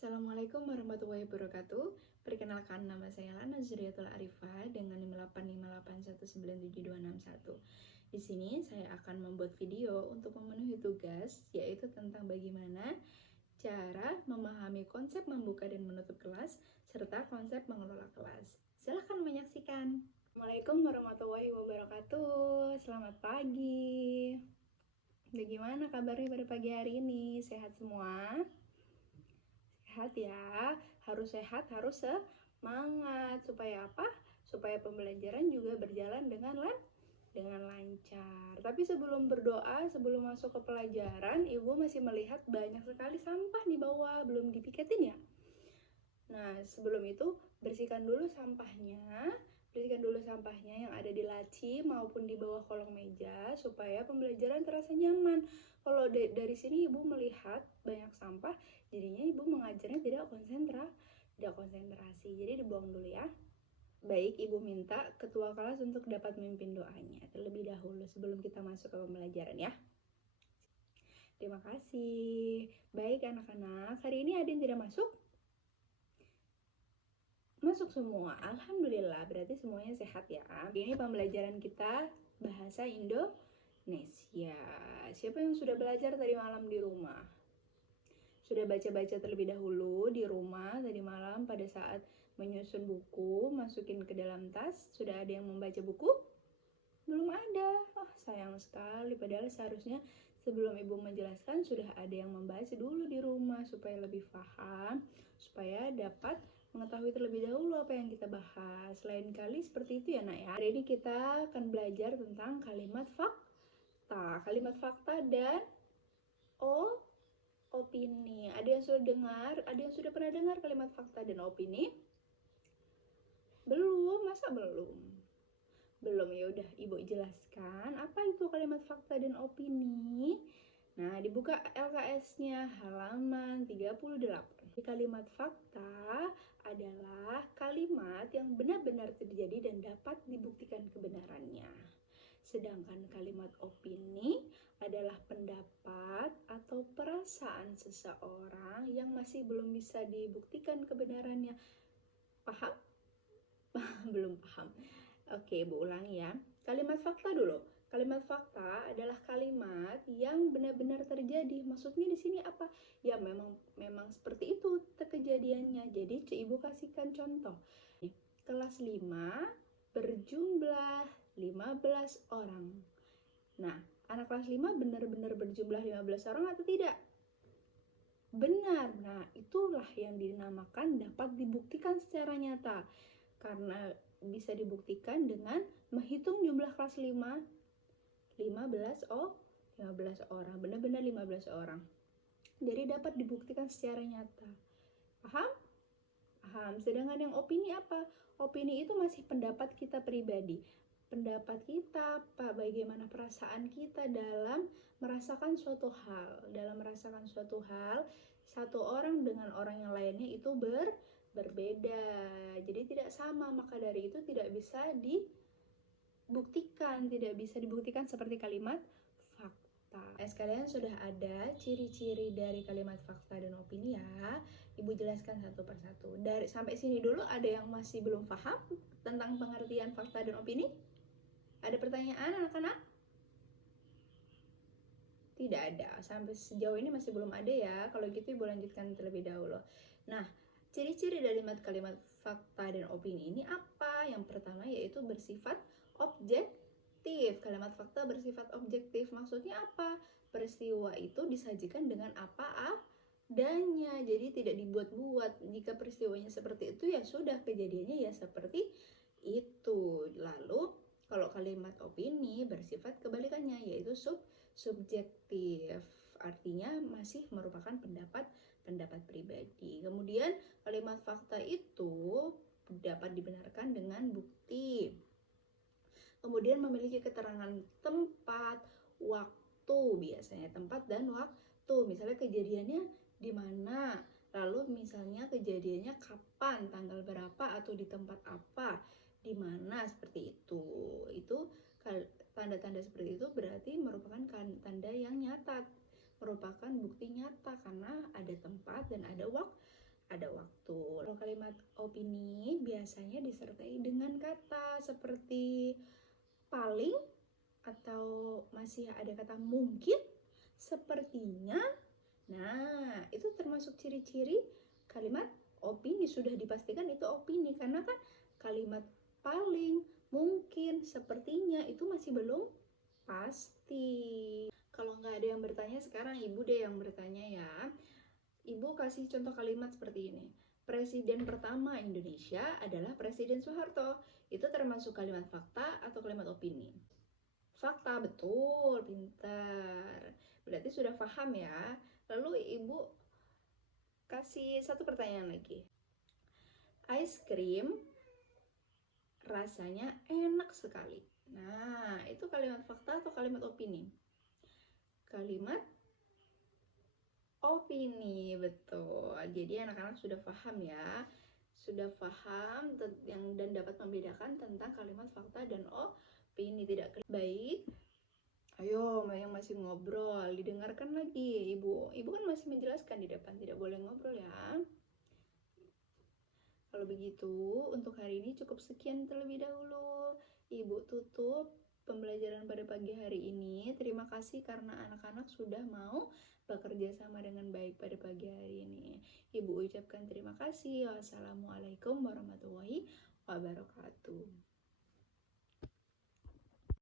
Assalamualaikum warahmatullahi wabarakatuh. Perkenalkan, nama saya Lana Zuriatul Arifah dengan NIM 858197261. Di sini saya akan membuat video untuk memenuhi tugas, yaitu tentang bagaimana cara memahami konsep membuka dan menutup kelas, serta konsep mengelola kelas. Silahkan menyaksikan. Assalamualaikum warahmatullahi wabarakatuh. Selamat pagi. Bagaimana kabarnya pada pagi hari ini? Sehat semua? Sehat ya, harus sehat, harus semangat. Supaya apa? Supaya pembelajaran juga berjalan dengan lancar. Tapi sebelum berdoa, sebelum masuk ke pelajaran, Ibu masih melihat banyak sekali sampah di bawah, belum dipiketin ya? Nah, sebelum itu bersihkan dulu sampahnya. Bersihkan dulu sampahnya yang ada di laci maupun di bawah kolong meja supaya pembelajaran terasa nyaman. Kalau dari sini Ibu melihat banyak sampah, jadinya Ibu mengajarnya tidak konsentrasi. Jadi dibuang dulu ya. Baik, Ibu minta ketua kelas untuk dapat memimpin doanya terlebih dahulu sebelum kita masuk ke pembelajaran ya. Terima kasih. Baik anak-anak, hari ini ada yang tidak masuk? Masuk semua, alhamdulillah, berarti semuanya sehat ya. Ini pembelajaran kita bahasa Indonesia. Siapa yang sudah belajar tadi malam di rumah? Sudah baca-baca terlebih dahulu di rumah tadi malam pada saat menyusun buku, masukin ke dalam tas? Sudah ada yang membaca buku? Belum ada. Oh, sayang sekali, padahal seharusnya sebelum Ibu menjelaskan sudah ada yang membaca dulu di rumah supaya lebih paham, supaya dapat mengetahui terlebih dahulu apa yang kita bahas. Lain kali seperti itu ya nak ya. Hari ini kita akan belajar tentang kalimat fakta. Kalimat fakta dan opini. Ada yang sudah dengar? Ada yang sudah pernah dengar kalimat fakta dan opini? Belum? Masa belum? Belum, ya udah Ibu jelaskan apa itu kalimat fakta dan opini. Nah, dibuka LKS-nya halaman 38. Kalimat fakta adalah kalimat yang benar-benar terjadi dan dapat dibuktikan kebenarannya. Sedangkan kalimat opini adalah pendapat atau perasaan seseorang yang masih belum bisa dibuktikan kebenarannya. Paham? Belum paham. Oke, Bu ulangi ya. Kalimat fakta dulu. Kalimat fakta adalah kalimat yang benar-benar terjadi. Maksudnya di sini apa? Ya memang seperti itu kejadiannya. Jadi Ibu kasihkan contoh. Kelas 5 berjumlah 15 orang. Nah, anak kelas 5 benar-benar berjumlah 15 orang atau tidak? Benar. Nah, itulah yang dinamakan dapat dibuktikan secara nyata. Karena bisa dibuktikan dengan menghitung jumlah kelas 5, 15 orang, benar-benar 15 orang. Jadi dapat dibuktikan secara nyata. Paham? Paham. Sedangkan yang opini apa? Opini itu masih pendapat kita pribadi. Pendapat kita, bagaimana perasaan kita dalam merasakan suatu hal. Dalam merasakan suatu hal, satu orang dengan orang yang lainnya itu berbeda, jadi tidak sama, maka dari itu tidak bisa dibuktikan seperti kalimat fakta. Sekalian sudah ada ciri-ciri dari kalimat fakta dan opini ya. Ibu jelaskan satu persatu. Dari sampai sini dulu ada yang masih belum paham tentang pengertian fakta dan opini? Ada pertanyaan anak-anak? Tidak ada. Sampai sejauh ini masih belum ada ya. Kalau gitu Ibu lanjutkan terlebih dahulu. Nah, ciri-ciri dari kalimat fakta dan opini ini apa? Yang pertama yaitu bersifat objektif. Kalimat fakta bersifat objektif. Maksudnya apa? Peristiwa itu disajikan dengan apa adanya. Jadi tidak dibuat-buat. Jika peristiwanya seperti itu ya sudah, kejadiannya ya seperti itu. Lalu kalau kalimat opini bersifat kebalikannya, yaitu subjektif. Artinya masih merupakan pendapat pribadi. Kemudian kalimat fakta itu dapat dibenarkan dengan bukti. Kemudian memiliki keterangan tempat, waktu, biasanya tempat dan waktu. Misalnya kejadiannya di mana, lalu misalnya kejadiannya kapan, tanggal berapa, atau di tempat apa, di mana, seperti itu. Itu tanda-tanda seperti itu berarti merupakan tanda yang nyata, merupakan bukti nyata karena ada tempat dan ada ada waktu. Kalau kalimat opini biasanya disertai dengan kata seperti paling, atau masih ada kata mungkin, sepertinya. Nah, itu termasuk ciri-ciri kalimat opini. Sudah dipastikan itu opini, karena kan kalimat paling, mungkin, sepertinya itu masih belum pasti. Kalau nggak ada yang bertanya, sekarang ibu deh yang bertanya ya. Ibu kasih contoh kalimat seperti ini. Presiden pertama Indonesia adalah Presiden Soeharto. Itu termasuk kalimat fakta atau kalimat opini? Fakta, betul, pintar. Berarti sudah paham ya. Lalu ibu kasih satu pertanyaan lagi. Es krim rasanya enak sekali. Nah, itu kalimat fakta atau kalimat opini? Kalimat opini, betul. Jadi anak-anak sudah paham ya. Sudah paham dan dapat membedakan tentang kalimat fakta dan opini. Tidak baik. Ayo, yang masih ngobrol, didengarkan lagi ibu. Ibu kan masih menjelaskan di depan, tidak boleh ngobrol ya. Kalau begitu, untuk hari ini cukup sekian terlebih dahulu. Ibu tutup pembelajaran pada pagi hari ini. Terima kasih karena anak-anak sudah mau bekerja sama dengan baik pada pagi hari ini. Ibu ucapkan terima kasih. Wassalamualaikum warahmatullahi wabarakatuh.